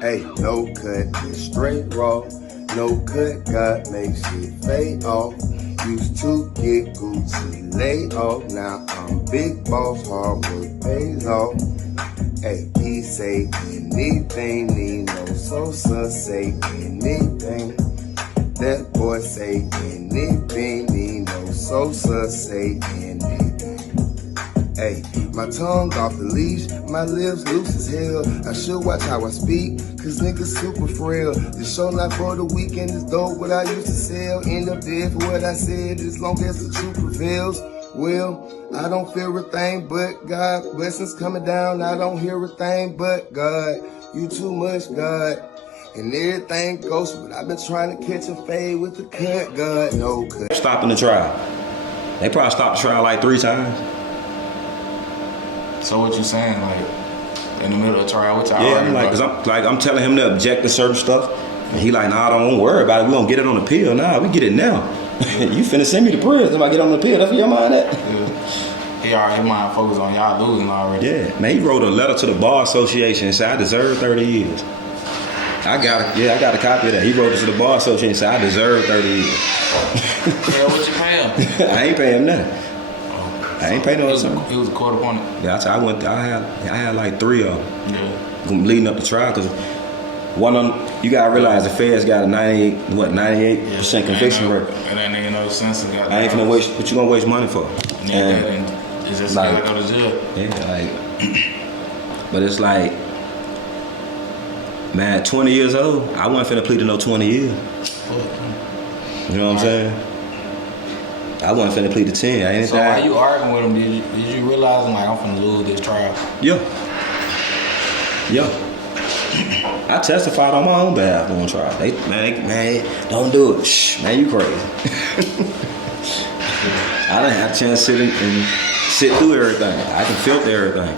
Hey, no cut, it's straight raw. No cut, God makes shit fade off. Used to get Gucci laid off. Now I'm big boss, hard work pays off. Hey, he say anything, need no Sosa say anything. That boy say anything, need no Sosa say anything. Hey, my tongue off the leash, my lips loose as hell. I should watch how I speak, cause niggas super frail. This show not for the weekend, is dope what I used to sell. End up dead for what I said, as long as the truth prevails. Well, I don't fear a thing but God. Blessings coming down, I don't hear a thing but God. You too much, God. And everything goes, but I've been trying to catch a fade with the cut, God. No cut. Stopping the trial. They probably stopped the trial like 3 times. So what you saying, like, in the middle of the trial, what y'all Yeah, I'm telling him to object to certain stuff. And he like, nah, don't worry about it. We gonna get it on the pill. Nah, we get it now. You finna send me to prison if I get on the pill. That's where your mind at? Yeah. He already mind focused on y'all losing already. Yeah, man, he wrote a letter to the Bar Association and said, I deserve 30 years. I got a copy of that. He wrote it to the Bar Association and said, I deserve 30 years. Yeah, what you pay him? I ain't paying him nothing. I ain't paying no other. He was a court opponent. Yeah, I had like 3 of them. Yeah. Leading up to trial, because one of them, you gotta realize the feds got a 98% conviction rate. And that nigga no sense and got. I ain't finna waste. What you gonna waste money for? Yeah, and it's just like, gotta go to jail. Yeah, like, but it's like, man, 20 years old, I wasn't finna plead to no 20 years. You know what I'm saying? I wasn't finna plead to 10. I ain't so while you arguing with him, did you realize like I'm finna lose this trial? Yeah. I testified on my own behalf on trial. They man, don't do it. Shh, man, you crazy. I didn't have a chance to sit through everything. I can filter everything.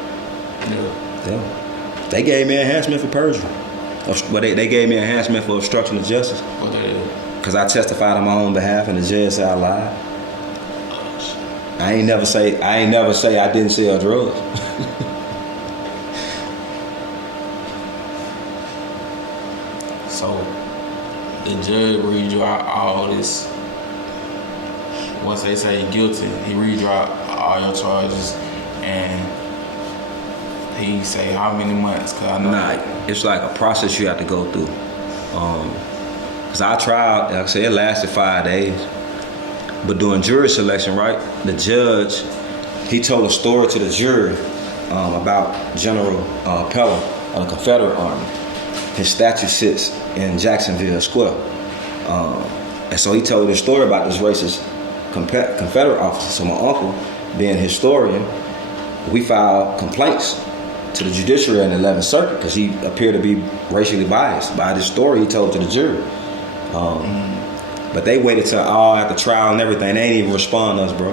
Yeah. They gave me enhancement for perjury. But they gave me enhancement for obstruction of justice. What that is? Because I testified on my own behalf and the judge said I lied. I ain't never say I didn't sell drugs. So the judge read you out all this. Once they say you're guilty, he read you out all your charges, and he say how many months? Cause I know. Nah, it's like a process you have to go through. Cause I tried, like I said, it lasted 5 days. But during jury selection, right, the judge, he told a story to the jury about General Pella of the Confederate Army. His statue sits in Jacksonville Square. And so he told this story about this racist Confederate officer. So my uncle, being a historian, we filed complaints to the judiciary in the 11th Circuit because he appeared to be racially biased by this story he told to the jury. But they waited till all after trial and everything. They ain't even respond to us, bro.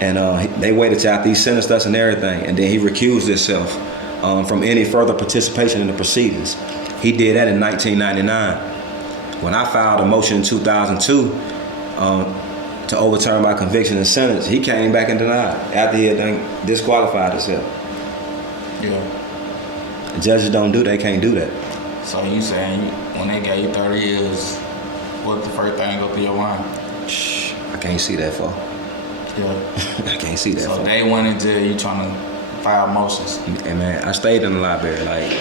And they waited till after he sentenced us and everything. And then he recused himself from any further participation in the proceedings. He did that in 1999. When I filed a motion in 2002 to overturn my conviction and sentence, he came back and denied after he had disqualified himself. Yeah. Judges don't do, they can't do that. So you saying when they gave you 30 years, what's the first thing go through your mind? I can't see that far. Yeah. I can't see that far. So day one in jail, you trying to file motions. And man, I stayed in the library. Like,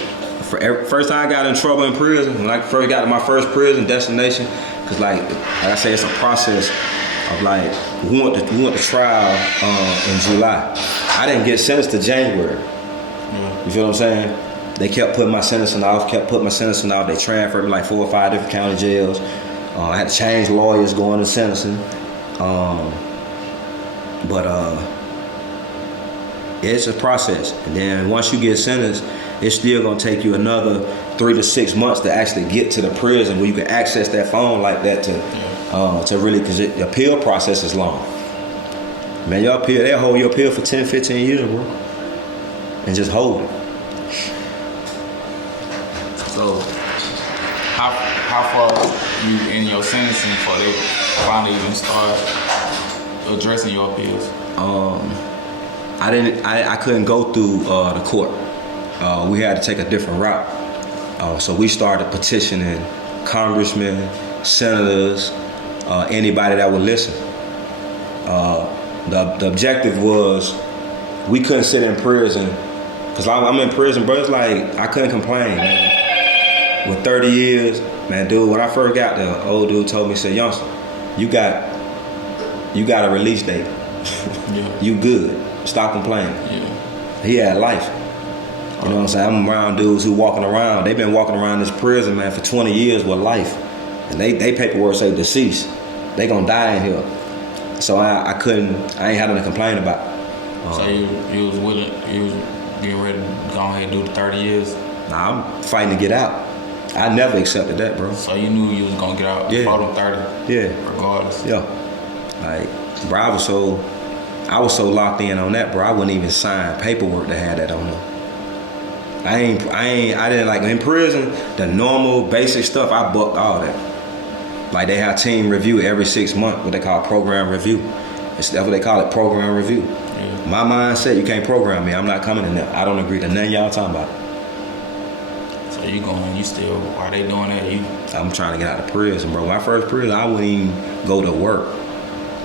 first time I got in trouble in prison, when I first got to my first prison destination, because like I say, it's a process of like, we went to trial in July. I didn't get sentenced to January. Yeah. You feel what I'm saying? They kept putting my sentencing off, They transferred me like 4 or 5 different county jails. I had to change lawyers going to sentencing. It's a process. And then once you get sentenced, it's still gonna take you another 3 to 6 months to actually get to the prison where you can access that phone like that to really, because the appeal process is long. Man, they'll hold your appeal for 10, 15 years, bro. And just hold it. So how far you in your sentencing before they finally even start addressing your appeals? I couldn't go through the court. We had to take a different route. So we started petitioning congressmen, senators, anybody that would listen. The objective was we couldn't sit in prison, because I'm in prison, bro. It's like I couldn't complain, man. With 30 years, man, dude, when I first got there, old dude told me, said, youngster, you got a release date. Yeah. You good. Stop complaining. Yeah. He had life. You know what I'm saying? I'm around dudes who walking around. They've been walking around this prison, man, for 20 years with life. And they paperwork say deceased. They gonna die in here. So I ain't had nothing to complain about. So you was getting ready to go ahead and do the 30 years? Nah, I'm fighting to get out. I never accepted that, bro. So you knew you was gonna get out before them 30? Yeah. Regardless? Yeah. Like, bro, I was so locked in on that, bro. I wouldn't even sign paperwork to have that on there. I didn't like, in prison, the normal basic stuff, I bucked all that. Like, they have team review every 6 months, what they call program review. That's what they call it, program review. Yeah. My mind said, you can't program me. I'm not coming in there. I don't agree to nothing y'all talking about. So you still, while they doing that, I'm trying to get out of prison, bro. My first prison, I wouldn't even go to work.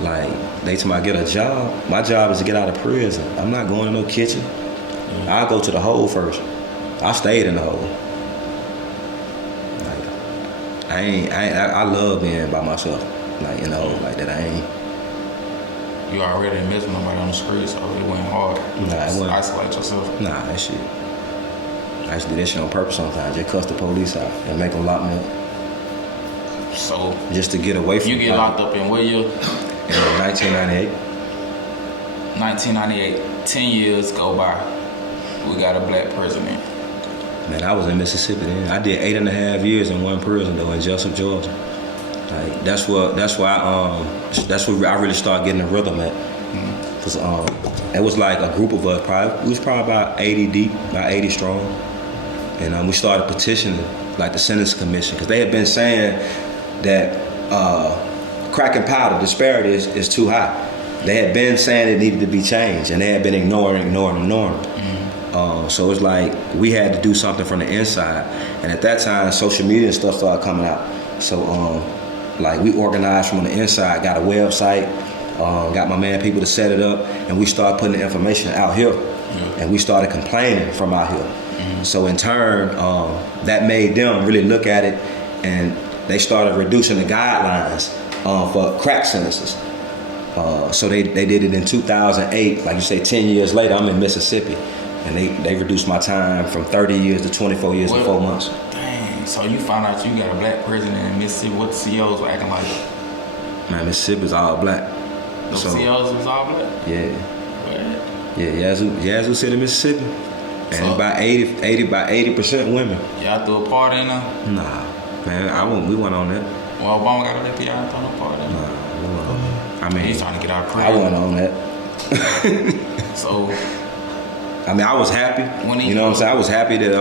Like, they told me I get a job. My job is to get out of prison. I'm not going to no kitchen. Yeah. I'll go to the hole first. I stayed in the hole. Like, I love being by myself. Like, you know, like that you already missed nobody on the street, so it went hard. Nah, it wasn't. Isolate yourself. Nah, that shit. I used to do that shit on purpose sometimes. Just cuss the police out and make them lock me up. So just to get away from you get locked up in what year? In 1998. 1998. 10 years go by. We got a black president. Man, I was in Mississippi then. I did 8.5 years in one prison though, in Jessup, Georgia. Like that's where I really started getting the rhythm at. Cause it was like a group of us. We was probably about 80 deep, about 80 strong, and we started petitioning like the Sentencing Commission, because they had been saying that crack and powder disparity is too high. They had been saying it needed to be changed, and they had been ignoring. So it's like we had to do something from the inside, and at that time, social media and stuff started coming out. So like we organized from the inside, got a website, got my man people to set it up, and we started putting the information out here, and we started complaining from out here. So in turn, that made them really look at it, and they started reducing the guidelines for crack sentences. So they did it in 2008. Like you say, 10 years later, I'm in Mississippi, and they reduced my time from 30 years to 24 years and 4 months. Dang, so you found out you got a black president in Mississippi. What the COs were acting like? Man, Mississippi's all black. The So, COs was all black? yeah. What? Yeah, Yazoo City, Mississippi. And So- about 80% women. Y'all threw a party in there? Nah, man, we went on that. Well, Obama got elected, y'all threw no party in there? Nah, we went on that. I mean, He's trying to get out of I prison. went on that. So, I mean, I was happy. When he- You know what I'm saying? I was happy that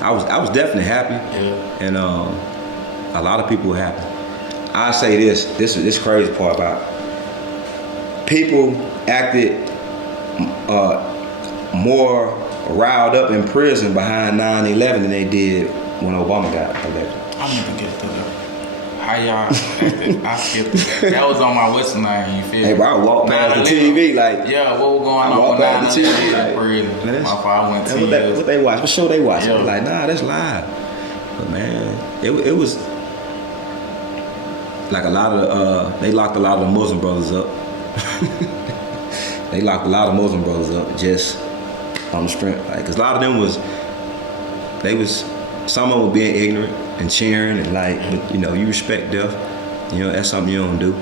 I was definitely happy, yeah. and a lot of people were happy. I say this crazy part about people acted more riled up in prison behind 9/11 than they did when Obama got elected. I need to get to that. How y'all acted? I skipped that. That was on my Western line, you feel me? Hey, bro, I walked past the 9/11. TV like. Yeah, what was going I on walked with past the 9/11 TV in like, prison? man, that's- My father went 10 What years. they watch? What show they watch? Yeah. Like, nah, that's live. But man, it was like a lot of they locked a lot of the Muslim brothers up. They locked a lot of Muslim brothers up just on the strength, like, cause a lot of them some of them were being ignorant and cheering and like, but you know, you respect death. You know, that's something you don't do.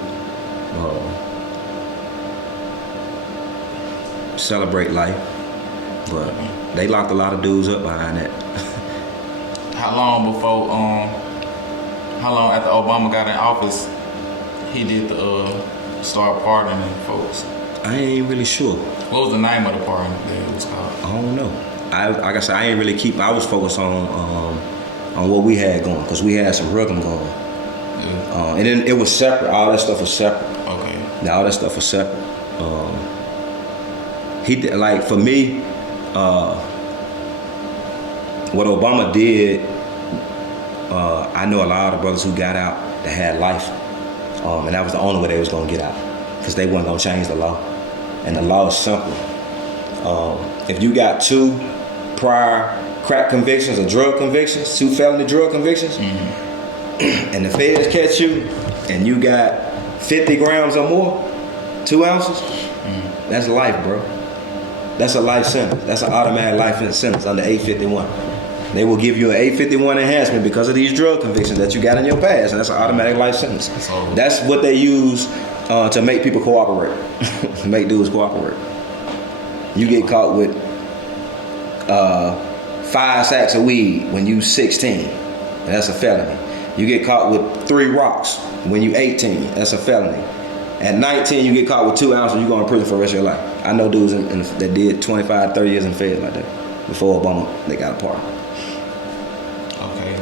Celebrate life, but they locked a lot of dudes up behind that. How long after Obama got in office, he did start pardoning folks? I ain't really sure. What was the name of the pardon that it was called? I don't know. Like I said, I ain't really keep. I was focused on what we had going, because we had some rhythm going, Yeah. and then it was separate. All that stuff was separate. Okay. Now all that stuff was separate. He did, like, for me, what Obama did I know a lot of brothers who got out that had life, and that was the only way they was gonna get out, because they wasn't gonna change the law, and the law is simple. If you got 2 prior crack convictions or drug convictions, 2 felony drug convictions, and the feds catch you, and you got 50 grams or more, 2 ounces, that's life, bro. That's a life sentence. That's an automatic life sentence under 851. They will give you an 851 enhancement because of these drug convictions that you got in your past, and that's an automatic life sentence. That's what they use to make people cooperate, make dudes cooperate. You get caught with 5 sacks of weed when you 16, and that's a felony. You get caught with 3 rocks when you 18, that's a felony. At 19, you get caught with 2 ounces, you go in prison for the rest of your life. I know dudes that did 25, 30 years in feds like that. Before Obama, they got a pardon. Okay.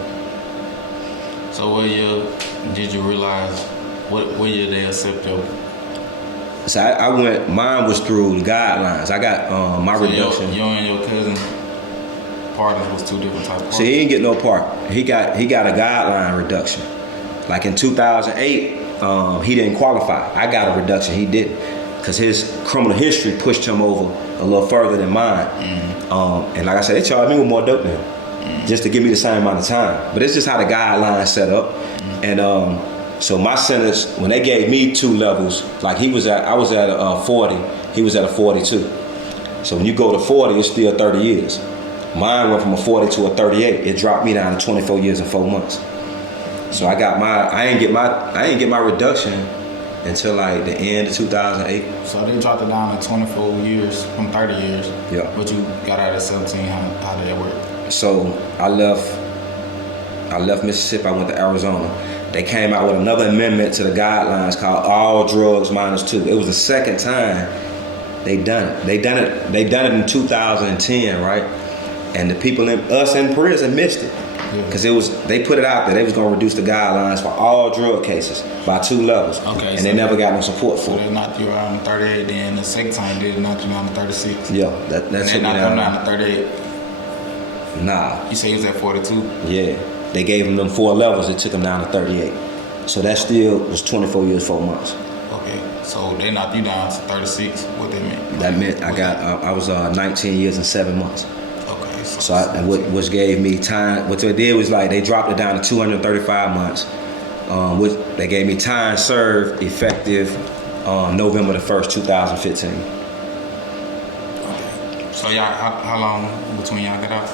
So what year did you realize, what year they accept your? So I went, mine was through the guidelines. I got my reduction. You and your cousin pardons was 2 different types of pardons? See, he didn't get no pardon. He got a guideline reduction. Like in 2008, he didn't qualify. I got a reduction, he didn't. Because his criminal history pushed him over a little further than mine. And like I said, they charged me with more dope than him, just to give me the same amount of time. But it's just how the guidelines set up. And so my sentence, when they gave me 2 levels, like I was at a 40, he was at a 42. So when you go to 40, it's still 30 years. Mine went from a 40 to a 38. It dropped me down to 24 years and 4 months. So I didn't get my reduction until like the end of 2008. So they dropped it down to 24 years from 30 years. Yeah. But you got out at 17. How did that work? So I left Mississippi. I went to Arizona. They came out with another amendment to the guidelines called all drugs minus 2. It was the second time they done it. They done it in 2010, right? And the people us in prison missed it. Because they put it out there. They was gonna reduce the guidelines for all drug cases by 2 levels. Okay. And so they never got no support for it. They knocked you around 38, then the second time they knocked you down to 36. Yeah, that's and they knocked them down to 38. Nah. You say he was at 42? Yeah. They gave him them 4 levels, it took him down to 38. So that still was 24 years, 4 months. Okay. So they knocked you down to 36. What that meant? That meant I was 19 years and 7 months. So which gave me time. What they did was like they dropped it down to 235 months. Which they gave me time served effective November the 1st, 2015. Okay. So y'all, how long between y'all got out?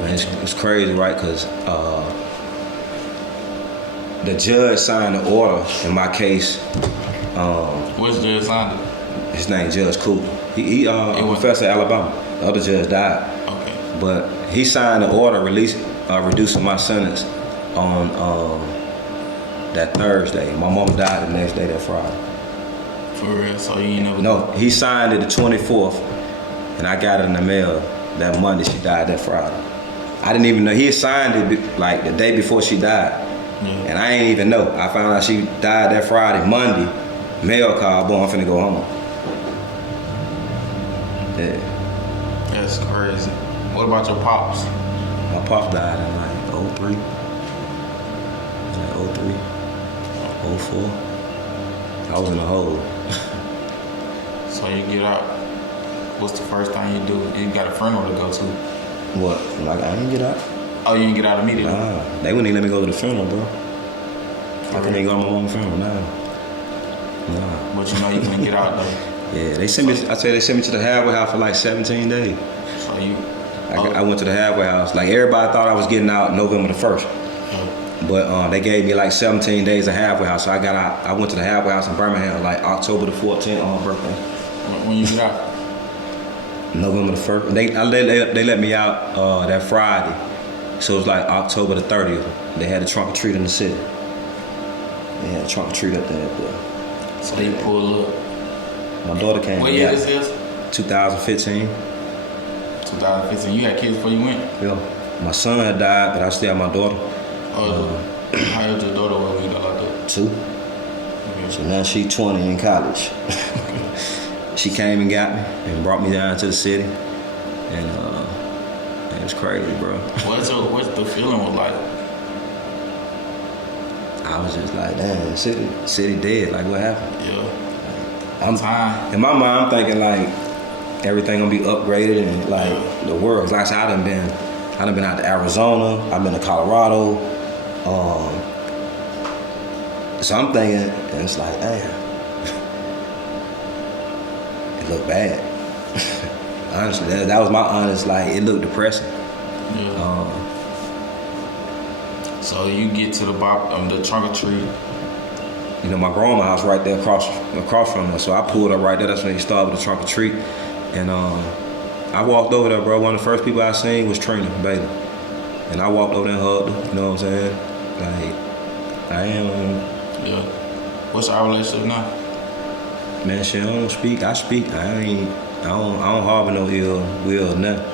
Man, it's crazy, right? Because the judge signed the order in my case. Which judge signed it? His name Judge Cooper. He professor at Alabama. The other judge died. Okay. But he signed the order reducing my sentence on that Thursday. My mom died the next day, that Friday. For real? So you ain't never... No, he signed it the 24th, and I got it in the mail that Monday. She died that Friday. I didn't even know. He had signed it like the day before she died. Yeah. And I ain't even know. I found out she died that Friday. Monday, mail call, boy, I'm finna go home. Yeah. That's crazy. What about your pops? My pops died in like 03. Like 03, 04. I was in a hole. So you get out. What's the first thing you do? You got a funeral to go to. What? Like I didn't get out? Oh, you didn't get out immediately? Nah. They wouldn't even let me go to the funeral, bro. I couldn't even go to my mom's funeral, nah. But you know you couldn't get out though. Yeah, they sent me to the halfway house for like 17 days. So you... I went to the halfway house. Like everybody thought I was getting out November the 1st. But they gave me like 17 days of halfway house. So I got out. I went to the halfway house in Birmingham like October the 14th on my birthday. When you get out? November the 1st. They let me out that Friday. So it was like October the 30th. They had a trunk or treat in the city. They had a trunk or treat up there. So you pulled up. My daughter came. What year this is? 2015. 2015. You had kids before you went? Yeah. My son had died, but I still have my daughter. How old your daughter was when you got locked up? 2. Okay. So now she's 20 in college. She came and got me and brought me down to the city. And Man, it's crazy, bro. What's the feeling was like? I was just like, damn, city dead. Like, what happened? Yeah. Time. In my mind, I'm thinking like everything gonna be upgraded and like the world. 'Cause like I said, I done been out to Arizona. I've been to Colorado. So I'm thinking, and it's like, damn, it looked bad. Honestly, that was my honest. Like, it looked depressing. Yeah. So you get to the trunk or treat. You know, my grandma's house right there across from us. So I pulled up right there. That's when he started with the trunk or treat. And I walked over there, bro. One of the first people I seen was Trina Bailey. And I walked over there and hugged her. You know what I'm saying? Like, I am. Yeah. What's our relationship now? Man, shit, I don't speak. I speak. I don't harbor no ill will or nothing.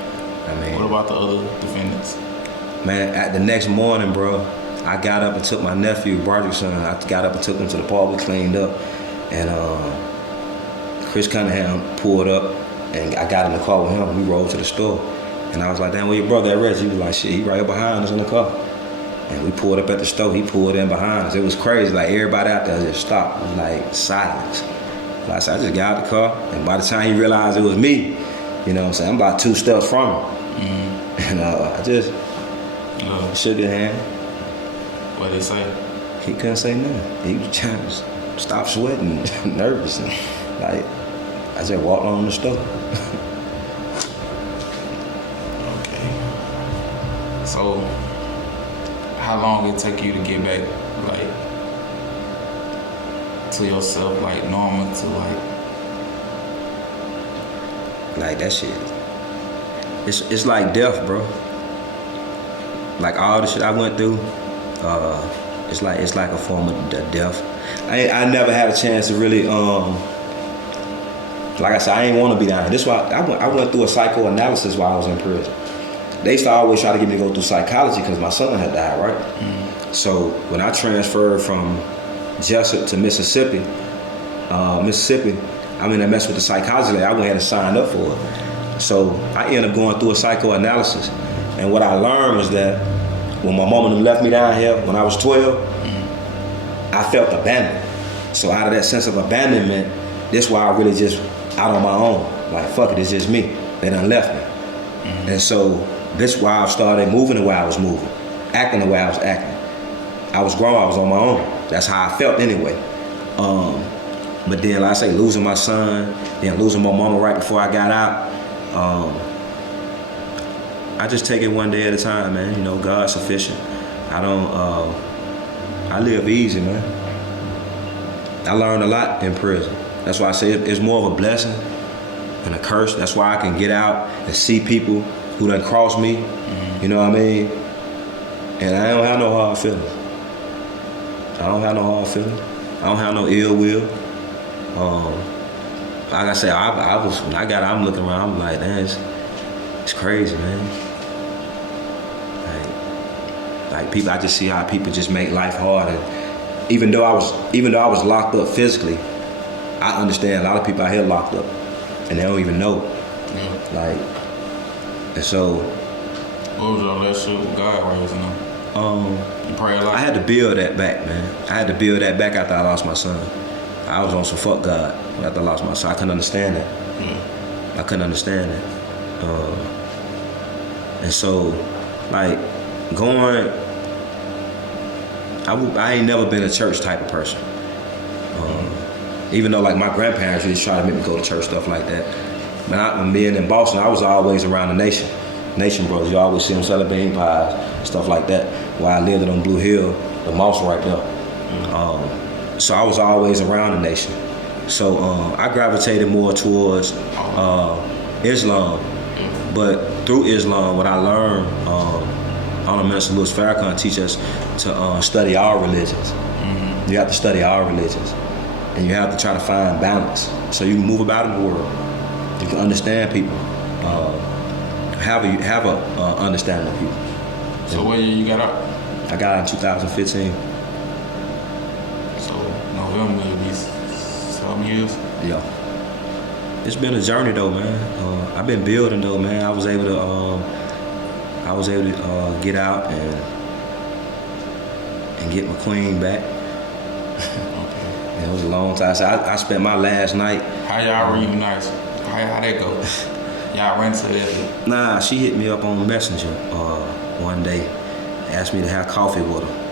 I mean. What about the other defendants? Man, at the next morning, bro, I got up and took my nephew, Broderick's son. I got up and took him to the park. We cleaned up, and Chris Cunningham pulled up, and I got in the car with him. We rode to the store, and I was like, "Damn, where your brother at, Reggie?" He was like, "Shit, he right up behind us in the car." And we pulled up at the store. He pulled in behind us. It was crazy. Like, everybody out there just stopped. It was like silence. Like I said, I just got out the car, and by the time he realized it was me, you know what I'm saying, I'm about 2 steps from him. Mm-hmm. And I just shook his hand. What did he say? He couldn't say nothing. He was trying to stop sweating, nervous. And, like, I just walked on the store. Okay. So, how long it take you to get back, like, to yourself, like, normal, to, like that shit. It's like death, bro. Like, all the shit I went through, it's like a form of death. I never had a chance to really, like I said, I ain't want to be down here. This is why I went through a psychoanalysis while I was in prison. They used to always try to get me to go through psychology because my son had died, right? Mm-hmm. So when I transferred from Jessup to Mississippi, I messed with the psychology lady. I went ahead and signed up for it. So I ended up going through a psychoanalysis. And what I learned was that when my mom left me down here when I was 12, I felt abandoned. So out of that sense of abandonment, that's why I really just out on my own. Like, fuck it, it's just me. They done left me. Mm-hmm. And so that's why I started moving the way I was moving, acting the way I was acting. I was grown, I was on my own. That's how I felt anyway. But then, like I say, losing my son, then losing my mama right before I got out, I just take it one day at a time, man. You know, God's sufficient. I live easy, man. I learned a lot in prison. That's why I say it's more of a blessing than a curse. That's why I can get out and see people who done crossed me. Mm-hmm. You know what I mean? And I don't have no hard feelings. I don't have no ill will. Like I said, I'm looking around, I'm like, damn, it's crazy, man. Like people, I just see how people just make life hard. And even though I was locked up physically, I understand a lot of people out here locked up and they don't even know. Yeah. Like, and so. What was your relationship with God while you was in there? You pray a lot? I had to build that back, man. I had to build that back after I lost my son. I was on some fuck God after I lost my son. I couldn't understand that. I couldn't understand that. And so, like, I ain't never been a church type of person. Even though, like, my grandparents really tried to make me go to church, stuff like that. But being in Boston, I was always around the Nation Brothers. You always see them selling bean pies, stuff like that. While I lived on Blue Hill, the mosque right there. So I was always around the Nation. So I gravitated more towards Islam. But through Islam, what I learned, Honorable Minister Louis Farrakhan teach us to study all religions. Mm-hmm. You have to study all religions. And you have to try to find balance. So you can move about in the world. You can understand people. Have a understanding of people. So what year you got out? I got out in 2015. So November, maybe 7 years? Yeah. It's been a journey though, man. I've been building though, man. I was able to I was able to get out and get my queen back. It was a long time. So I spent my last night. How y'all reunite? How that go? Y'all ran to that? Nah, she hit me up on Messenger one day, asked me to have coffee with her.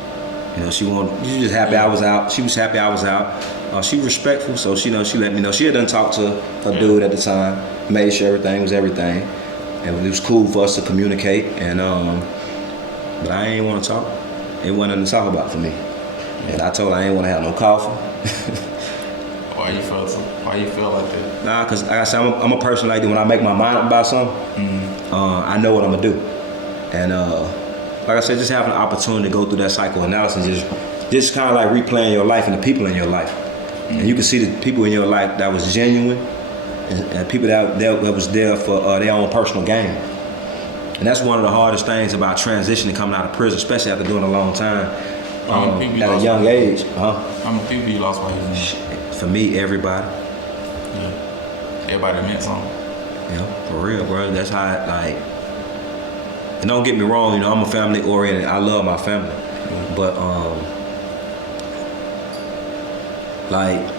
You know, she was just happy I was out. She was happy I was out. She was respectful, so she let me know. She had done talked to her dude at the time, made sure everything was everything, and it was cool for us to communicate. And but I ain't want to talk. It wasn't nothing to talk about for me. And I told her I ain't want to have no coffee. Why you feel like that? Nah, cause like I said, I'm a person like that. When I make my mind up about something, I know what I'm gonna do. And like I said, just having the opportunity to go through that psychoanalysis, just kind of like replaying your life and the people in your life. And you can see the people in your life that was genuine, and people that was there for their own personal gain. And that's one of the hardest things about transitioning coming out of prison, especially after doing a long time at a young age. How many people you lost while you was in? For me, everybody. Yeah. Everybody that meant something. Yeah, for real, bro. That's how and don't get me wrong, you know, I'm a family oriented. I love my family. But like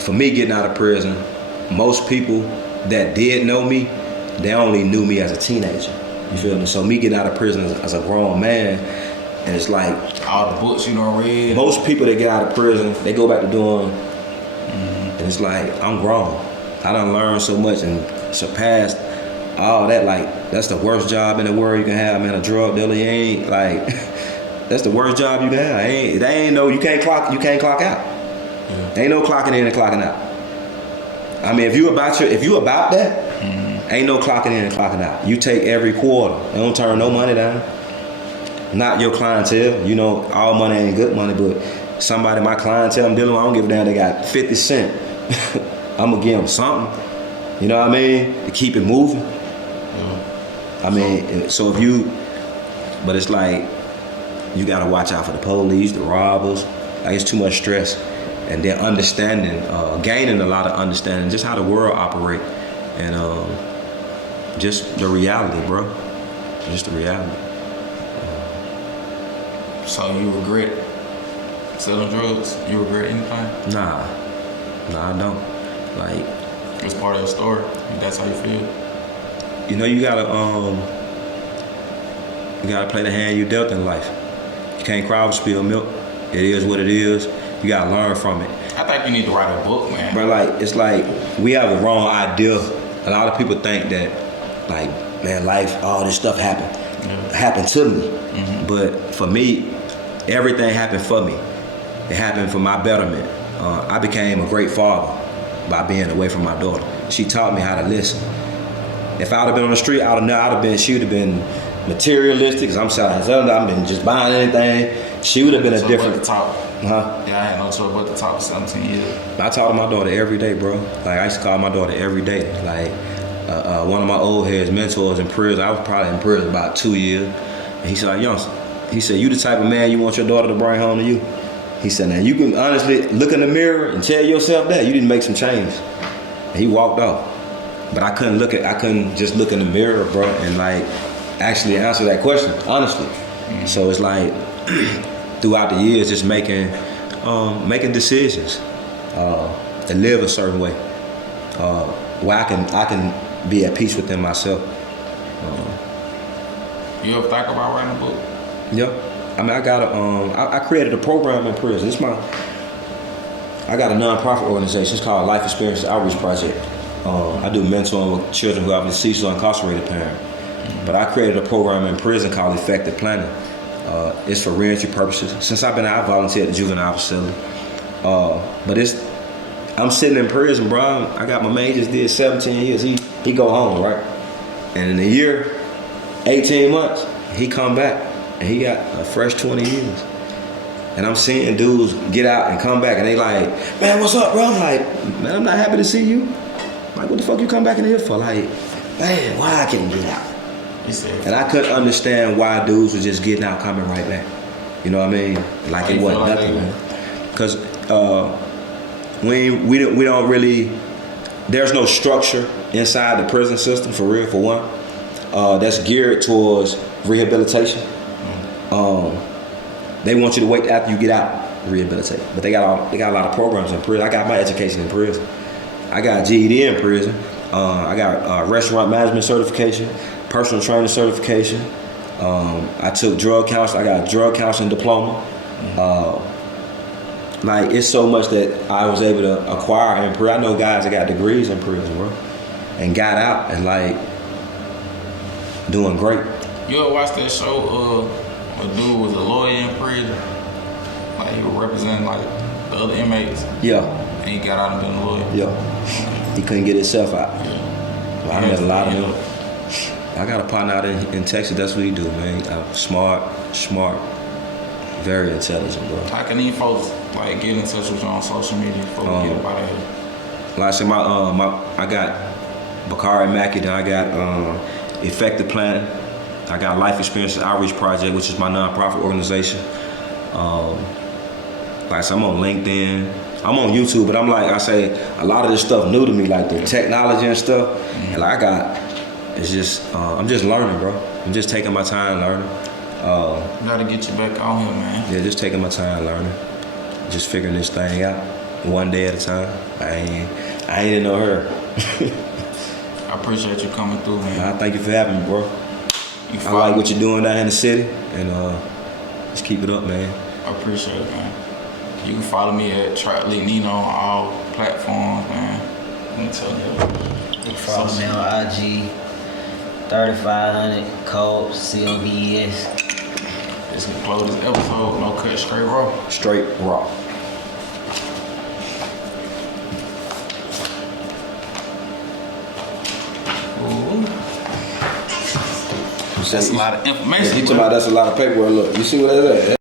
for me getting out of prison, most people that did know me, they only knew me as a teenager. You feel me? So me getting out of prison as a grown man, and it's like all the books you done read. Most people that get out of prison, they go back to doing, and it's like I'm grown. I done learned so much and surpassed all that. Like that's the worst job in the world you can have, man. A drug dealer, you ain't like that's the worst job you can have. You can't clock out. Yeah. Ain't no clocking in and clocking out. I mean, if you about that, ain't no clocking in and clocking out. You take every quarter. They don't turn no money down. Not your clientele. You know, all money ain't good money, but somebody, my clientele I'm dealing with, I don't give a damn, they got 50 cents. I'm gonna give them something. You know what I mean? To keep it moving. I mean, so but it's like, you gotta watch out for the police, the robbers. Like it's too much stress. And then understanding, gaining a lot of understanding, just how the world operate. And just the reality, bro. Just the reality. So you regret selling drugs? You regret anything? Nah, I don't. Like, it's part of the story. That's how you feel. You know, you gotta play the hand you dealt in life. You can't cry over spilled milk. It is what it is. You gotta learn from it. I think you need to write a book, man. But like, it's like we have the wrong idea. A lot of people think that, like, man, life, all this stuff happened to me. Mm-hmm. But for me, everything happened for me. It happened for my betterment. I became a great father by being away from my daughter. She taught me how to listen. If I would have been on the street, she would have been materialistic, because I'm selling something, I've been just buying anything. She would have been a different. Yeah, I had no choice but to talk for 17 years. I talk to my daughter every day, bro. Like, I used to call my daughter every day. Like, one of my old heads mentors in prison, I was probably in prison about 2 years. And he said, youngster, he said, you the type of man you want your daughter to bring home to you? He said, now you can honestly look in the mirror and tell yourself that you didn't make some change. And he walked off. But I couldn't just look in the mirror, bro, and like actually answer that question, honestly. Mm-hmm. So it's like throughout the years, just making decisions to live a certain way, where I can be at peace within myself. You ever think about writing a book? Yeah, I mean, I created a program in prison. I got a nonprofit organization. It's called Life Experiences Outreach Project. I do mentoring with children who have deceased or incarcerated parents. But I created a program in prison called Effective Planning. It's for reentry purposes. Since I've been out, I volunteered at the juvenile facility. But I'm sitting in prison, bro. I got my man, just did 17 years. He go home, right? And in a year, 18 months, he come back and he got a fresh 20 years. And I'm seeing dudes get out and come back and they like, man, what's up, bro? I'm like, man, I'm not happy to see you. Like, what the fuck you come back in here for? Like, man, why I can't get out? And I couldn't understand why dudes were just getting out, coming right back. You know what I mean? Like it wasn't nothing, man. Because we don't really, there's no structure inside the prison system, for real, for one. That's geared towards rehabilitation. They want you to wait after you get out, rehabilitate. But they got a lot of programs in prison. I got my education in prison. I got GED in prison. I got restaurant management certification, personal training certification. I took drug counseling. I got a drug counseling diploma. Like, it's so much that I was able to acquire in prison. I know guys that got degrees in prison, bro, and got out and like doing great. You ever watch that show? A dude was a lawyer in prison. Like, he was representing like the other inmates. Yeah. And he got out and been a lawyer. Yeah. He couldn't get himself out. Yeah. I met a lot of them. I got a partner out in Texas. That's what he do, man. Smart, very intelligent, bro. How can these folks like get in touch with you on social media before we get up out of here? Like I said, I got Bakari Mom, then I got Effective Planning. I got Life Experiences Outreach Project, which is my nonprofit organization. Like I said, I'm on LinkedIn. I'm on YouTube, but I say a lot of this stuff new to me, like the technology and stuff. And like it's just, I'm just learning, bro. I'm just taking my time learning. Gotta get you back on here, man. Yeah, just taking my time learning. Just figuring this thing out one day at a time. I ain't in no hurry. I appreciate you coming through, man. I thank you for having me, bro. I like what you're doing down in the city, and just keep it up, man. I appreciate it, man. You can follow me at Trap League Nino on all platforms, man. Let me tell you. You can follow me on IG, 3500 code COBES. This can close this episode. No cut, straight raw. Straight raw. Ooh. That's a lot of information. You talking about that's a lot of paperwork. Look, you see what that is?